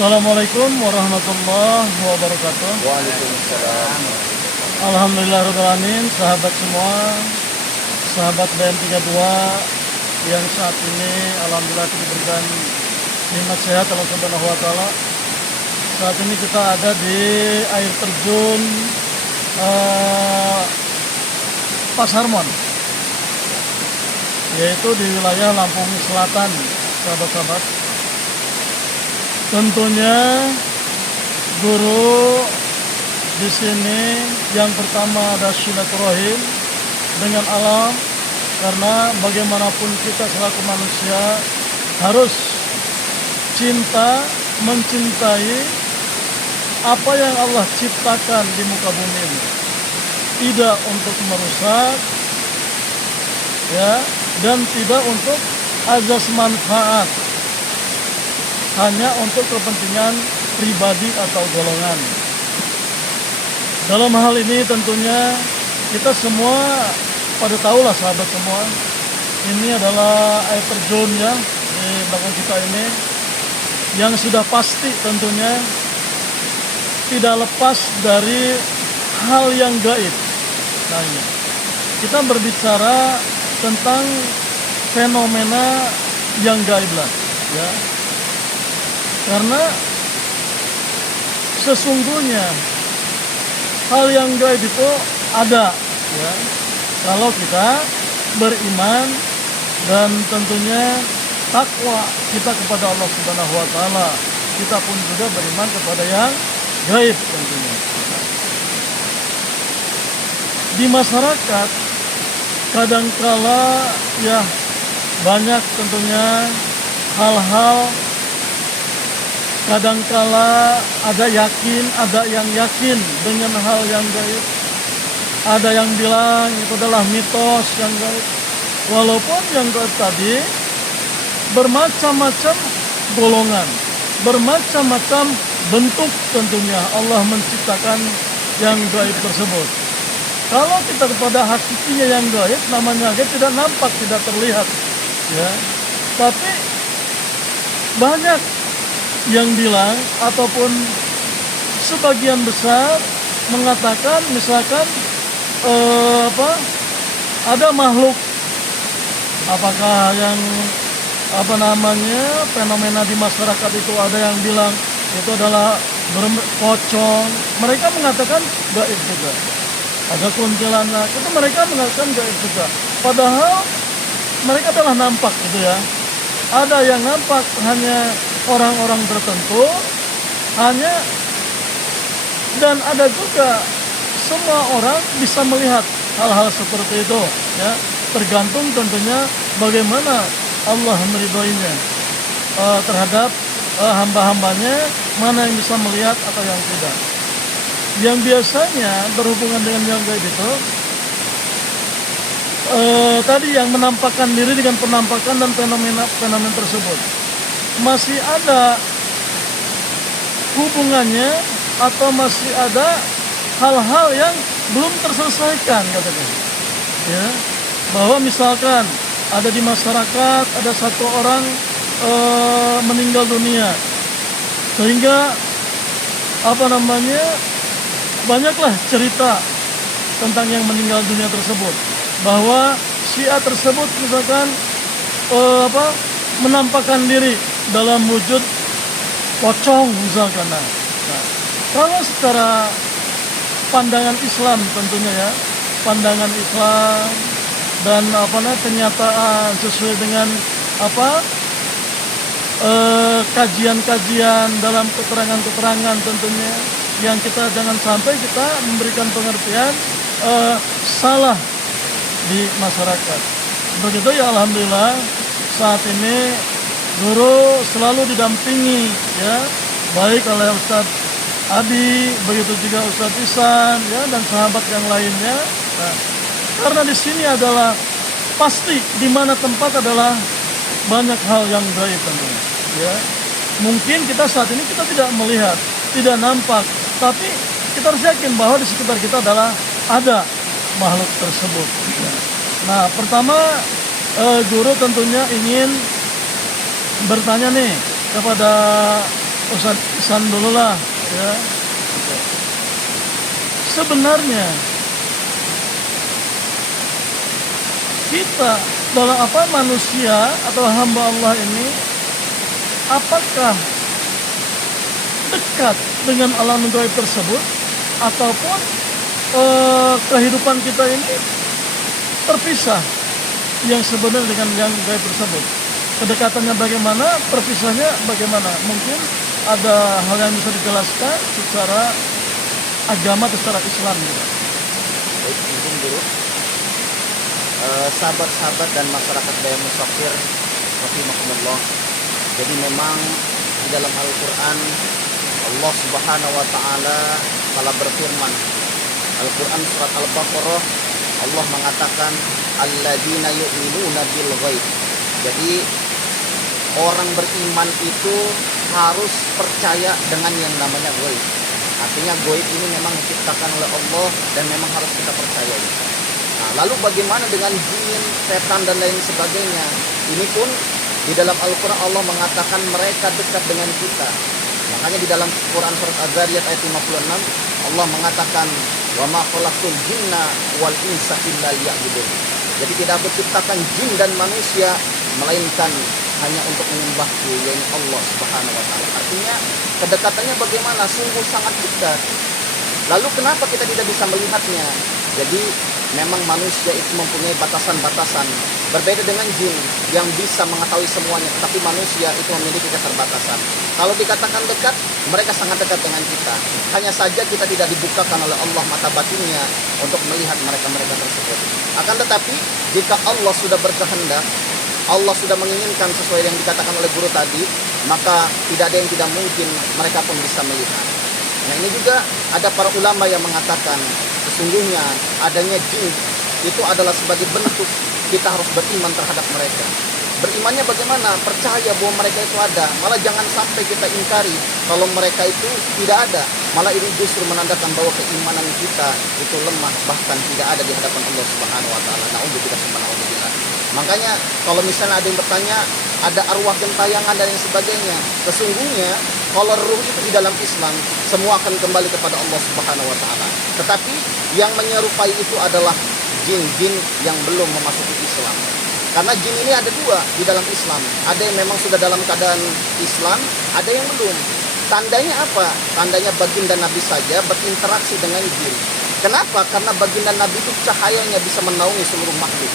Assalamualaikum warahmatullahi wabarakatuh. Waalaikumsalam. Alhamdulillahirrahmanirrahim. Sahabat semua, sahabat BM32 yang saat ini alhamdulillah diberikan nikmat sehat Allah Subhanahu wa taala. Saat ini kita ada di air terjun Pasarmon, yaitu di wilayah Lampung Selatan, sahabat-sahabat. Tentunya guru di sini yang pertama ada silaturahim dengan alam, karena bagaimanapun kita selaku manusia harus cinta, mencintai apa yang Allah ciptakan di muka bumi ini, tidak untuk merusak, ya, dan tidak untuk azas manfaat, hanya untuk kepentingan pribadi atau golongan. Dalam hal ini tentunya kita semua pada tahulah, sahabat semua, ini adalah air terjun ya di belakang kita ini, yang sudah pasti tentunya tidak lepas dari hal yang gaib. Nah, ini kita berbicara tentang fenomena yang gaib lah, ya. Karena sesungguhnya hal yang gaib itu ada, ya, kalau kita beriman dan tentunya takwa kita kepada Allah Subhanahu wa taala. Kita pun juga beriman kepada yang gaib tentunya. Di masyarakat kadangkala ya banyak tentunya hal-hal, kadangkala ada yang yakin dengan hal yang gaib. Ada yang bilang itu adalah mitos yang gaib. Walaupun yang gaib tadi bermacam-macam golongan, bermacam-macam bentuk tentunya Allah menciptakan yang gaib tersebut. Kalau kita kepada hakikinya yang gaib, namanya gaib tidak nampak, tidak terlihat, ya. Tapi banyak yang bilang ataupun sebagian besar mengatakan misalkan ada makhluk, apakah yang fenomena di masyarakat itu, ada yang bilang itu adalah pocong, mereka mengatakan gaib juga. Ada kuntilanak, itu mereka mengatakan gaib juga. Padahal mereka telah nampak gitu ya. Ada yang nampak hanya orang-orang tertentu, dan ada juga semua orang bisa melihat hal-hal seperti itu, ya. Tergantung tentunya bagaimana Allah meridhoinya terhadap hamba-hambanya, mana yang bisa melihat atau yang tidak. Yang biasanya berhubungan dengan yang gaib itu tadi yang menampakkan diri dengan penampakan dan fenomena tersebut masih ada hubungannya atau masih ada hal-hal yang belum terselesaikan, katanya, ya. Bahwa misalkan ada di masyarakat ada satu orang meninggal dunia, sehingga banyaklah cerita tentang yang meninggal dunia tersebut, bahwa si A tersebut misalkan menampakkan diri dalam wujud pocong misalkan. Nah, kalau secara pandangan Islam tentunya, ya, pandangan Islam dan kenyataan sesuai dengan kajian-kajian dalam keterangan-keterangan tentunya, yang kita jangan sampai kita memberikan pengertian salah di masyarakat. Begitu ya, alhamdulillah saat ini guru selalu didampingi, ya, baik oleh Ustadz Abi, begitu juga Ustadz Isan, ya, dan sahabat yang lainnya. Nah, karena di sini adalah pasti di mana tempat adalah banyak hal yang gaib tentunya, ya. Mungkin kita saat ini kita tidak melihat, tidak nampak, tapi kita harus yakin bahwa di sekitar kita adalah ada makhluk tersebut. Nah, pertama guru tentunya ingin bertanya nih kepada Ustaz Ihsan dulu lah ya. Sebenarnya kita dalam manusia atau hamba Allah ini, apakah dekat dengan alam gaib tersebut ataupun kehidupan kita ini terpisah yang sebenarnya dengan yang gaib tersebut? Kedekatannya bagaimana, terpisahnya bagaimana? Mungkin ada hal yang bisa dijelaskan secara agama atau secara Islam gitu. Baik, izin dulu. Sahabat-sahabat dan masyarakat Daya Musafir rahimakumullah. Jadi memang di dalam Al-Qur'an Allah Subhanahu wa taala telah berfirman. Al-Qur'an surat Al-Baqarah, Allah mengatakan alladzina yu'minuna bil ghaib. Jadi orang beriman itu harus percaya dengan yang namanya ghaib. Artinya ghaib ini memang diciptakan oleh Allah dan memang harus kita percayai. Nah, lalu bagaimana dengan jin, setan dan lain sebagainya? Ini pun di dalam Al-Quran Allah mengatakan mereka dekat dengan kita. Makanya di dalam Quran surat Az-Zariyat ayat 56 Allah mengatakan wa ma khalaqtul jinna wal insa illa liya'budun. Jadi tidak aku ciptakan jin dan manusia melainkan hanya untuk menyembahku, yaitu Allah Subhanahu wa taala. Artinya kedekatannya bagaimana? Sungguh sangat dekat. Lalu kenapa kita tidak bisa melihatnya? Jadi memang manusia itu mempunyai batasan-batasan. Berbeda dengan jin yang bisa mengetahui semuanya, tetapi manusia itu memiliki keterbatasan. Kalau dikatakan dekat, mereka sangat dekat dengan kita. Hanya saja kita tidak dibukakan oleh Allah mata batinnya untuk melihat mereka-mereka tersebut. Akan tetapi, jika Allah sudah berkehendak, Allah sudah menginginkan sesuai yang dikatakan oleh guru tadi, maka tidak ada yang tidak mungkin mereka pun bisa melihat. Nah, ini juga ada para ulama yang mengatakan sesungguhnya adanya jin itu adalah sebagai bentuk kita harus beriman terhadap mereka. Berimannya bagaimana? Percaya bahwa mereka itu ada. Malah jangan sampai kita ingkari kalau mereka itu tidak ada. Malah ini justru menandakan bahwa keimanan kita itu lemah, bahkan tidak ada di hadapan Allah Subhanahu wa taala. Na'udzubillah. Makanya kalau misalnya ada yang bertanya, ada arwah gentayangan dan yang sebagainya. Sesungguhnya kalau ruh itu di dalam Islam, semua akan kembali kepada Allah Subhanahu wa taala. Tetapi yang menyerupai itu adalah jin-jin yang belum memasuki Islam. Karena jin ini ada dua di dalam Islam. Ada yang memang sudah dalam keadaan Islam, ada yang belum. Tandanya apa? Tandanya baginda Nabi saja berinteraksi dengan jin. Kenapa? Karena baginda Nabi itu cahayanya bisa menaungi seluruh makhluk.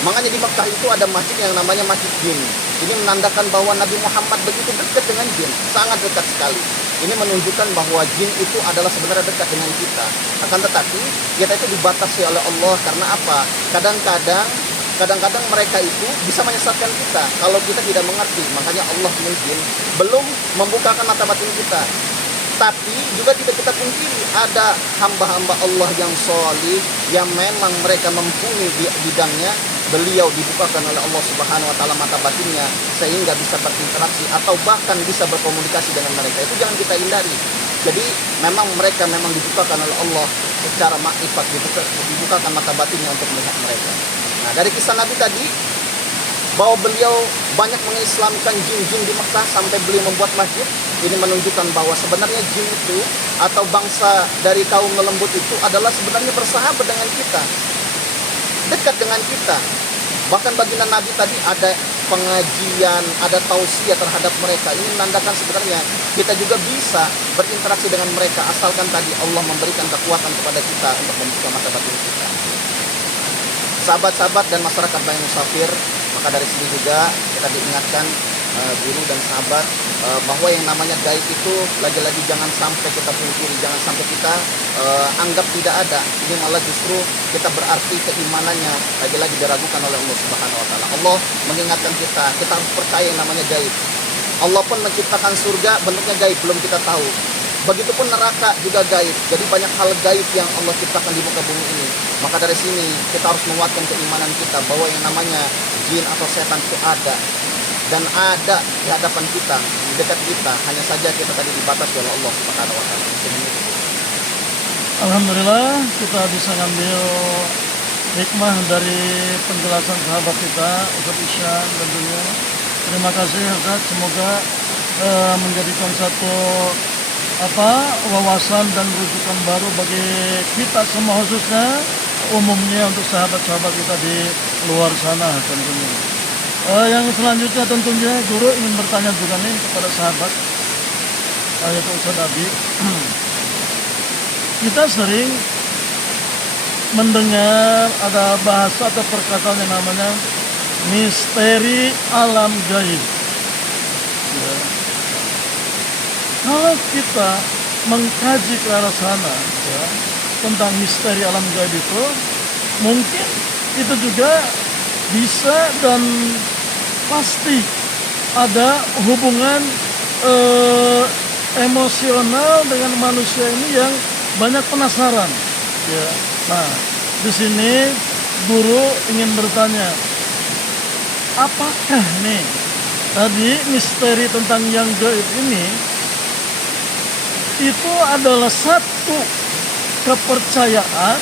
Makanya di Mekah itu ada masjid yang namanya Masjid Jin. Ini menandakan bahwa Nabi Muhammad begitu dekat dengan jin, sangat dekat sekali. Ini menunjukkan bahwa jin itu adalah sebenarnya dekat dengan kita. Akan tetapi kita itu dibatasi oleh Allah karena apa? Kadang-kadang mereka itu bisa menyesatkan kita kalau kita tidak mengerti. Makanya Allah mungkin belum membukakan mata batin kita. Tapi juga tidak kita pungkiri ada hamba-hamba Allah yang solih yang memang mereka mumpuni di bidangnya. Beliau dibukakan oleh Allah Subhanahu wa taala mata batinnya sehingga bisa berinteraksi atau bahkan bisa berkomunikasi dengan mereka. Itu jangan kita hindari. Jadi memang mereka memang dibukakan oleh Allah secara makrifat, dibukakan mata batinnya untuk melihat mereka. Nah, dari kisah Nabi tadi bahwa beliau banyak mengislamkan jin-jin di Mekah sampai beliau membuat masjid, ini menunjukkan bahwa sebenarnya jin itu atau bangsa dari kaum lembut itu adalah sebenarnya bersahabat dengan kita, dekat dengan kita. Bahkan baginda Nabi tadi ada pengajian, ada tausiah terhadap mereka. Ini menandakan sebenarnya kita juga bisa berinteraksi dengan mereka asalkan tadi Allah memberikan kekuatan kepada kita untuk membuka mata batin kita. Sahabat-sahabat dan masyarakat Daya Musafir, maka dari sini juga kita diingatkan guru dan sahabat bahwa yang namanya gaib itu lagi-lagi jangan sampai kita pungkiri, jangan sampai kita anggap tidak ada. Ini malah justru kita berarti keimanannya lagi-lagi diragukan oleh Allah Subhanahu wa taala. Allah mengingatkan kita harus percaya yang namanya gaib. Allah pun menciptakan surga bentuknya gaib, belum kita tahu. Begitupun neraka juga gaib. Jadi banyak hal gaib yang Allah ciptakan di muka bumi ini. Maka dari sini kita harus menguatkan keimanan kita bahwa yang namanya jin atau setan itu ada dan ada di hadapan kita, di dekat kita. Hanya saja kita tadi dibatasi oleh Allah Subhanahu wa taala. Alhamdulillah kita bisa ngambil hikmah dari penjelasan sahabat kita Ustaz Ihsan tentunya. Terima kasih Ustaz, semoga menjadikan satu wawasan dan rujukan baru bagi kita semua, khususnya umumnya untuk sahabat-sahabat kita di luar sana tentunya. Yang selanjutnya tentunya guru ingin bertanya juga nih kepada sahabat, yaitu Ustaz Abi. Kita sering mendengar ada bahasa atau perkataan yang namanya misteri alam gaib. Ya. Kalau kita mengkaji ke arah sana, ya, tentang misteri alam gaib itu, mungkin itu juga bisa dan pasti ada hubungan emosional dengan manusia ini yang banyak penasaran. Ya. Nah, di sini guru ingin bertanya, apakah nih tadi misteri tentang yang gaib ini itu adalah satu kepercayaan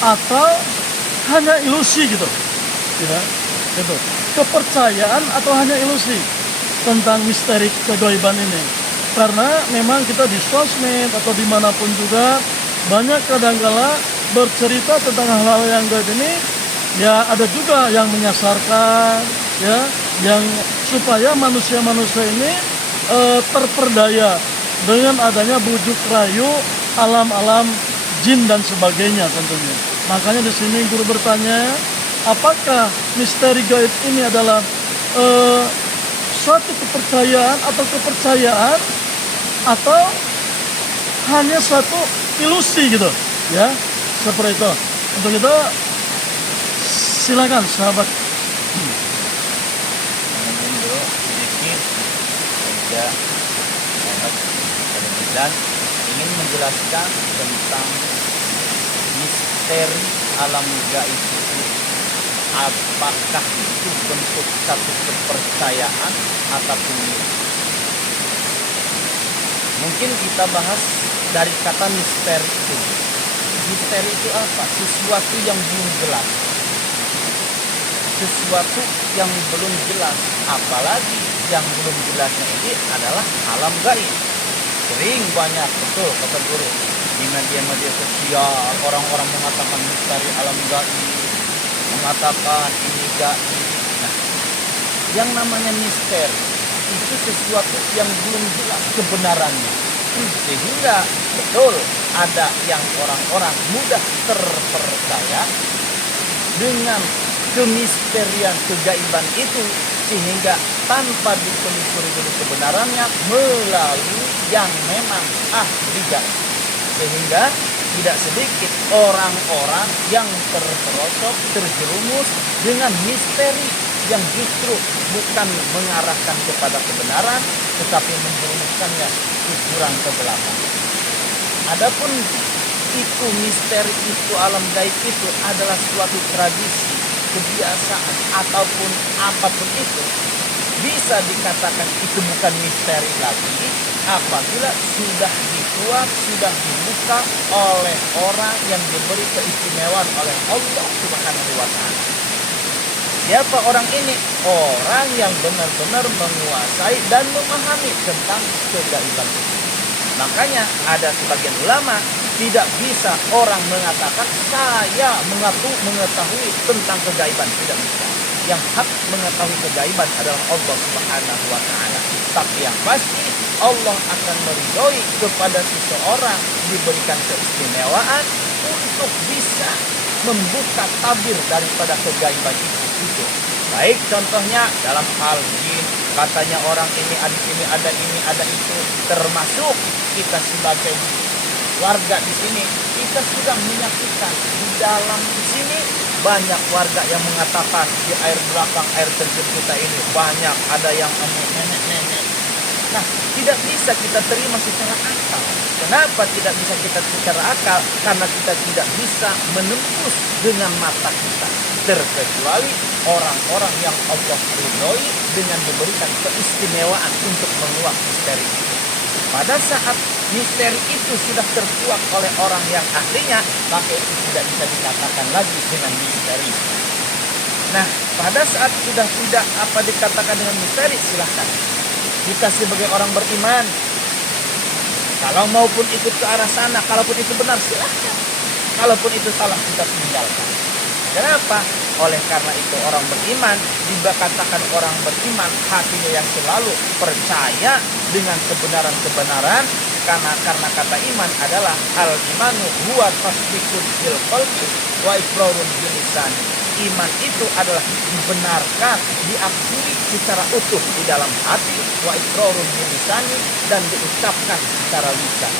atau hanya ilusi gitu, ya, gitu. Kepercayaan atau hanya ilusi tentang misteri kegaiban ini? Karena memang kita di sosmed atau dimanapun juga banyak kadangkala bercerita tentang hal-hal yang gaib ini, ya ada juga yang menyasarkan, ya, yang supaya manusia-manusia ini terperdaya dengan adanya bujuk rayu alam-alam jin dan sebagainya tentunya. Makanya di sini guru bertanya, apakah misteri gaib ini adalah suatu kepercayaan atau hanya suatu ilusi gitu, ya, seperti itu. Untuk itu silakan sahabat. Sedikit saja dan ingin menjelaskan tentang misteri alam gaib itu. Apakah itu bentuk satu kepercayaan ataupun mungkin kita bahas dari kata misteri itu. Misteri itu apa? Sesuatu yang belum jelas. Sesuatu yang belum jelas. Apalagi yang belum jelasnya ini adalah alam gaib. Sering banyak, betul kata guru, di media-media sosial orang-orang mengatakan misteri alam gaib, mengatakan ini gaib. Nah, yang namanya misteri itu sesuatu yang belum jelas kebenarannya, sehingga betul ada yang orang-orang mudah terperdaya dengan kemisterian kegaiban itu, sehingga tanpa ditelusuri dulu kebenarannya melalui yang memang ahli gaib, sehingga tidak sedikit orang-orang yang terperosok, terjerumus dengan misteri yang justru bukan mengarahkan kepada kebenaran, tetapi menjerumuskannya ke jurang kegelapan. Adapun itu misteri itu alam gaib itu adalah suatu tradisi, kebiasaan ataupun apapun itu, bisa dikatakan itu bukan misteri lagi apabila sudah dituak, sudah dibuka oleh orang yang diberi keistimewaan oleh Allah Subhanahu wa Ta'ala. Siapa orang ini? Orang yang benar-benar menguasai dan memahami tentang kegaiban itu. Makanya ada sebagian ulama tidak bisa orang mengatakan saya mengetahui tentang kegaiban, tidak bisa. Yang hak mengetahui kegaiban adalah Allah Subhanahu wa Ta'ala. Tapi yang pasti Allah akan meridhoi kepada seseorang diberikan keistimewaan untuk bisa membuka tabir daripada kegaiban itu. Baik contohnya dalam hal jin, katanya orang ini ada itu, termasuk kita sebagai warga di sini, kita sudah menyaksikan di dalam di sini banyak warga yang mengatakan di air belakang air terjun kita ini banyak ada yang nenek-nenek. Nah, tidak bisa kita terima secara akal. Kenapa tidak bisa kita secara akal? Karena kita tidak bisa menembus dengan mata kita, terkecuali orang-orang yang Allah ridhoi dengan memberikan keistimewaan untuk menguak misteri itu. Pada saat misteri itu sudah terkuak oleh orang yang ahlinya, maka itu tidak bisa dikatakan lagi dengan misteri. Nah, pada saat sudah tidak apa dikatakan dengan misteri, silahkan. kita sebagai orang beriman, kalau maupun ikut ke arah sana, kalaupun itu benar silahkan, kalaupun itu salah kita tinggalkan. Kenapa? Oleh karena itu orang beriman, dikatakan orang beriman hatinya yang selalu percaya dengan kebenaran-kebenaran, karena kata iman adalah al-imanu huwa tasdiqun bil qalbi wa iqrarun bil lisan. Iman itu adalah dibenarkan, diakui secara utuh di dalam hati, wa iqrarun bil lisan, dan diucapkan secara lisan.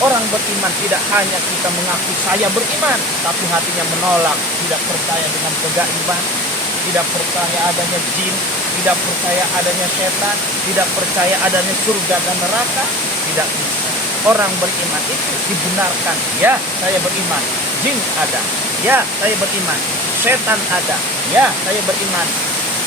Orang beriman tidak hanya kita mengaku saya beriman, tapi hatinya menolak, tidak percaya dengan kegaiban, tidak percaya adanya jin, tidak percaya adanya setan, tidak percaya adanya surga dan neraka, tidak bisa. Orang beriman itu dibenarkan, ya saya beriman, jin ada, ya saya beriman, setan ada, ya saya beriman,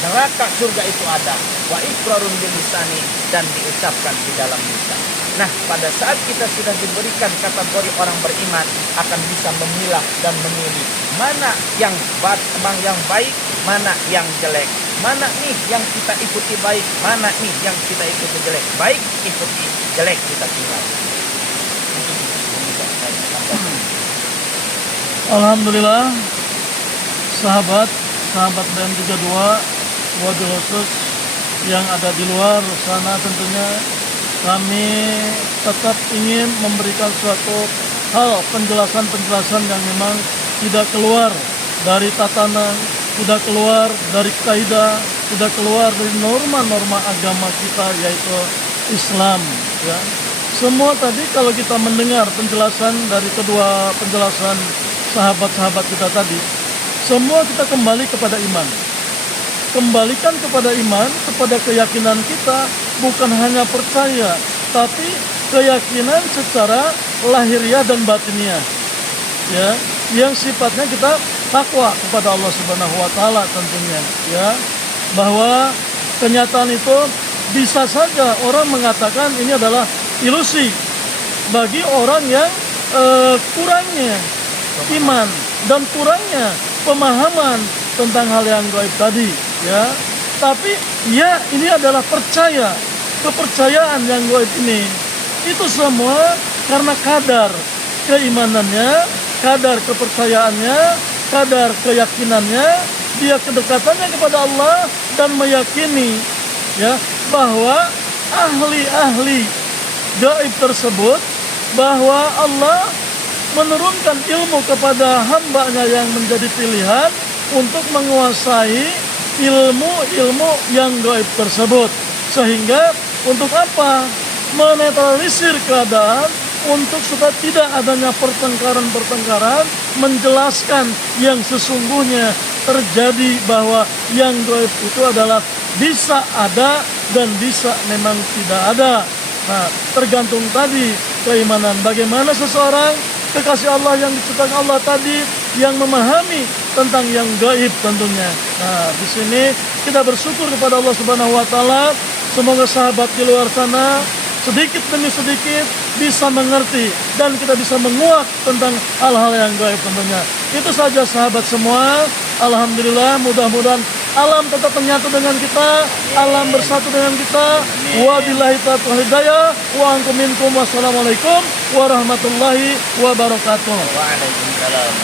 neraka surga itu ada, wa iqrarun bil lisani, dan diucapkan di dalam lisan. Nah, pada saat kita sudah diberikan kategori orang beriman, akan bisa memilah dan memilih mana yang baik, mana yang jelek, mana nih yang kita ikuti baik, mana nih yang kita ikuti jelek. Baik ikuti, jelek kita tinggal. Alhamdulillah, sahabat BM32, wabil khusus yang ada di luar sana, tentunya kami tetap ingin memberikan suatu hal, penjelasan yang memang tidak keluar dari tatanan, tidak keluar dari kaidah, tidak keluar dari norma-norma agama kita, yaitu Islam, ya. Semua tadi kalau kita mendengar penjelasan dari kedua penjelasan sahabat-sahabat kita tadi, semua kita kembali kepada iman. Kembalikan kepada iman, kepada keyakinan kita, bukan hanya percaya, tapi keyakinan secara lahiriah dan batiniah, ya, yang sifatnya kita takwa kepada Allah Subhanahu wa taala tentunya, ya, bahwa kenyataan itu bisa saja orang mengatakan ini adalah ilusi bagi orang yang kurangnya iman dan kurangnya pemahaman tentang hal yang gaib tadi, ya. Tapi ya, ini adalah kepercayaan yang gaib ini. Itu semua karena kadar keimanannya, kadar kepercayaannya, kadar keyakinannya, dia kedekatannya kepada Allah dan meyakini, ya, bahwa ahli-ahli gaib tersebut, bahwa Allah menurunkan ilmu kepada hambanya yang menjadi pilihan untuk menguasai ilmu-ilmu yang gaib tersebut. Sehingga untuk apa? Menetralisir keadaan, untuk supaya tidak adanya pertengkaran-pertengkaran, menjelaskan yang sesungguhnya terjadi, bahwa yang gaib itu adalah bisa ada dan bisa memang tidak ada. Nah, tergantung tadi keimanan. Bagaimana seseorang kekasih Allah yang diciptakan Allah tadi, yang memahami tentang yang gaib tentunya. Nah, di sini kita bersyukur kepada Allah Subhanahu wa taala. Semoga sahabat di luar sana sedikit demi sedikit bisa mengerti dan kita bisa menguak tentang hal-hal yang gaib tentunya. Itu saja sahabat semua. Alhamdulillah, mudah-mudahan alam tetap menyatu dengan kita, alam bersatu dengan kita. Wabillahi taufiq wal hidayah, wa antum minkum. Wassalamualaikum warahmatullahi wabarakatuh. Waalaikumsalam.